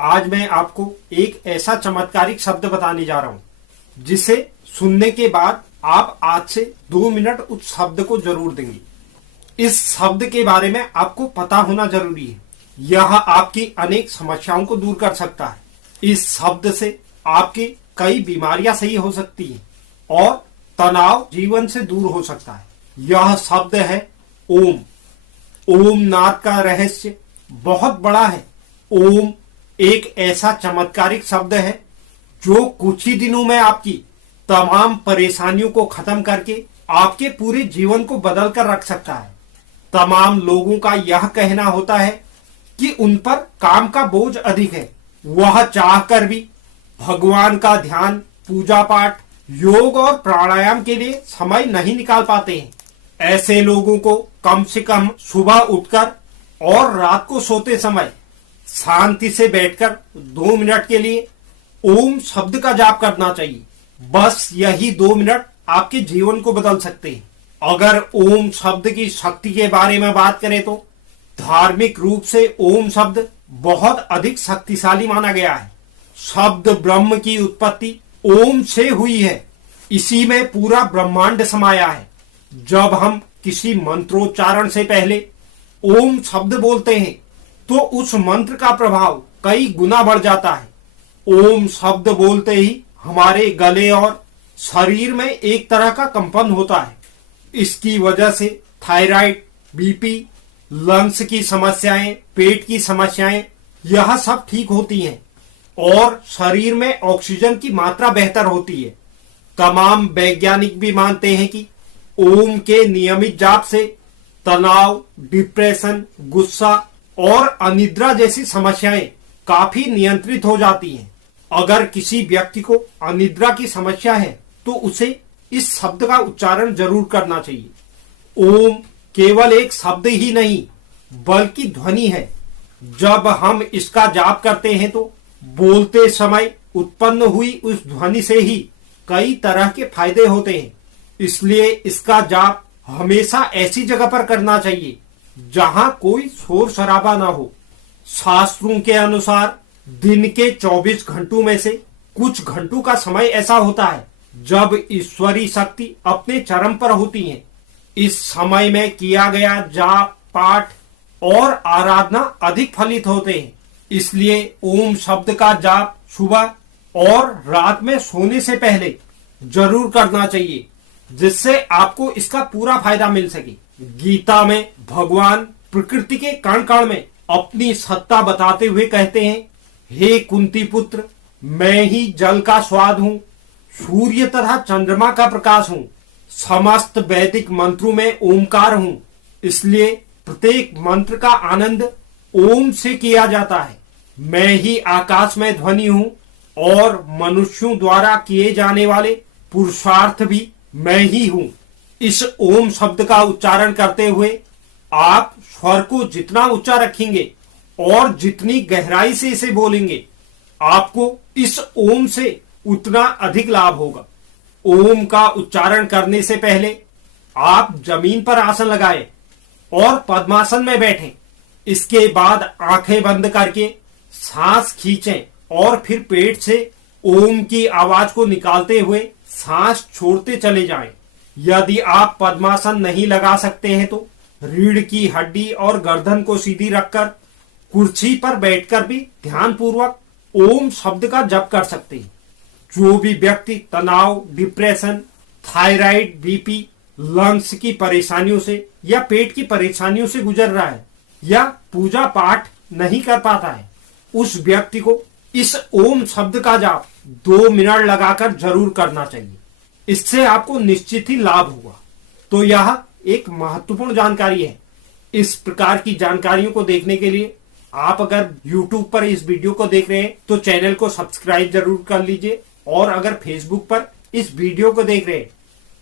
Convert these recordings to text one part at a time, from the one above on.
आज मैं आपको एक ऐसा चमत्कारिक शब्द बताने जा रहा हूं जिसे सुनने के बाद आप आज से 2 मिनट उस शब्द को जरूर देंगे। इस शब्द के बारे में आपको पता होना जरूरी है। यह आपकी अनेक समस्याओं को दूर कर सकता है। इस शब्द से आपकी कई बीमारियां सही हो सकती हैं और तनाव जीवन से दूर हो सकता है। यह शब्द है ओम। ओम नाद का रहस्य बहुत बड़ा है। ओम एक ऐसा चमत्कारिक शब्द है जो कुछ ही दिनों में आपकी तमाम परेशानियों को खत्म करके आपके पूरे जीवन को बदल कर रख सकता है। तमाम लोगों का यह कहना होता है कि उन पर काम का बोझ अधिक है, वह चाहकर भी भगवान का ध्यान, पूजा पाठ, योग और प्राणायाम के लिए समय नहीं निकाल पाते हैं। ऐसे लोगों को कम से कम सुबह उठकर और रात को सोते समय शांति से बैठकर 2 मिनट के लिए ओम शब्द का जाप करना चाहिए। बस यही 2 मिनट आपके जीवन को बदल सकते हैं। अगर ओम शब्द की शक्ति के बारे में बात करें तो धार्मिक रूप से ओम शब्द बहुत अधिक शक्तिशाली माना गया है। शब्द ब्रह्म की उत्पत्ति ओम से हुई है। इसी में पूरा ब्रह्मांड समाया है। जब हम किसी मंत्रोच्चारण से पहले ओम शब्द बोलते हैं तो उस मंत्र का प्रभाव कई गुना बढ़ जाता है। ओम शब्द बोलते ही हमारे गले और शरीर में एक तरह का कंपन होता है। इसकी वजह से थायराइड, बीपी, लंग्स की समस्याएं, पेट की समस्याएं, यह सब ठीक होती हैं और शरीर में ऑक्सीजन की मात्रा बेहतर होती है। तमाम वैज्ञानिक भी मानते हैं कि ओम के नियमित जाप से तनाव, डिप्रेशन, गुस्सा और अनिद्रा जैसी समस्याएं काफी नियंत्रित हो जाती हैं। अगर किसी व्यक्ति को अनिद्रा की समस्या है तो उसे इस शब्द का उच्चारण जरूर करना चाहिए। ओम केवल एक शब्द ही नहीं बल्कि ध्वनि है। जब हम इसका जाप करते हैं तो बोलते समय उत्पन्न हुई उस ध्वनि से ही कई तरह के फायदे होते हैं। इसलिए इसका जाप हमेशा ऐसी जगह पर करना चाहिए जहां कोई शोर शराबा ना हो। शास्त्रों के अनुसार दिन के 24 घंटों में से कुछ घंटों का समय ऐसा होता है जब ईश्वरीय शक्ति अपने चरम पर होती है। इस समय में किया गया जाप, पाठ और आराधना अधिक फलित होते हैं। इसलिए ओम शब्द का जाप सुबह और रात में सोने से पहले जरूर करना चाहिए, जिससे आपको इसका पूरा फायदा मिल सके। गीता में भगवान प्रकृति के कण कण में अपनी सत्ता बताते हुए कहते हैं, हे कुंती पुत्र, मैं ही जल का स्वाद हूँ, सूर्य तथा चंद्रमा का प्रकाश हूँ, समस्त वैदिक मंत्रों में ओमकार हूँ। इसलिए प्रत्येक मंत्र का आनंद ओम से किया जाता है। मैं ही आकाश में ध्वनि हूँ और मनुष्यों द्वारा किए जाने वाले पुरुषार्थ भी मैं ही हूँ। इस ओम शब्द का उच्चारण करते हुए आप स्वर को जितना ऊंचा रखेंगे और जितनी गहराई से इसे बोलेंगे, आपको इस ओम से उतना अधिक लाभ होगा। ओम का उच्चारण करने से पहले आप जमीन पर आसन लगाएं और पद्मासन में बैठें। इसके बाद आंखें बंद करके सांस खींचें और फिर पेट से ओम की आवाज को निकालते हुए सांस छोड़ते चले जाएं। यदि आप पद्मासन नहीं लगा सकते हैं तो रीढ़ की हड्डी और गर्दन को सीधी रखकर कुर्सी पर बैठकर भी ध्यान पूर्वक ओम शब्द का जप कर सकते हैं। जो भी व्यक्ति तनाव, डिप्रेशन, थायराइड, बीपी, लंग्स की परेशानियों से या पेट की परेशानियों से गुजर रहा है या पूजा पाठ नहीं कर पाता है, उस व्यक्ति को इस ओम शब्द का जाप 2 मिनट लगाकर जरूर करना चाहिए। इससे आपको निश्चित ही लाभ होगा। तो यह एक महत्वपूर्ण जानकारी है। इस प्रकार की जानकारियों को देखने के लिए आप अगर YouTube पर इस वीडियो को देख रहे हैं तो चैनल को सब्सक्राइब जरूर कर लीजिए और अगर Facebook पर इस वीडियो को देख रहे हैं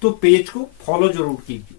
तो पेज को फॉलो जरूर कीजिए।